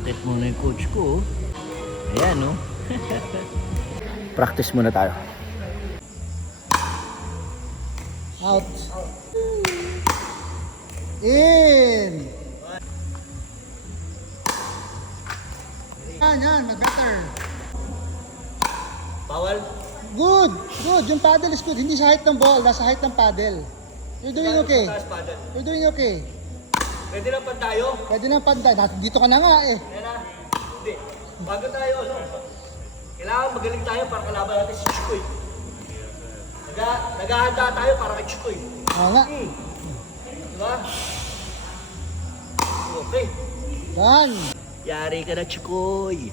Inaakit muna yung coach ko. Ayan, no? Practice muna tayo. Out. In. Yan, better. Bawal? Good. Yung paddle is good. Hindi sa height ng ball, nasa height ng paddle. You're doing okay. You're doing okay. Pwede lang pa tayo? Pwede nang pantay. Dito ka na nga eh. Ayan na. Hindi. Bago tayo, no? Kailangan magaling tayo para kalaban natin si Chikoy. Naghahanda tayo para kay Chikoy. Oo nga. Diba? Okay. Yan. Yari ka na, Chikoy.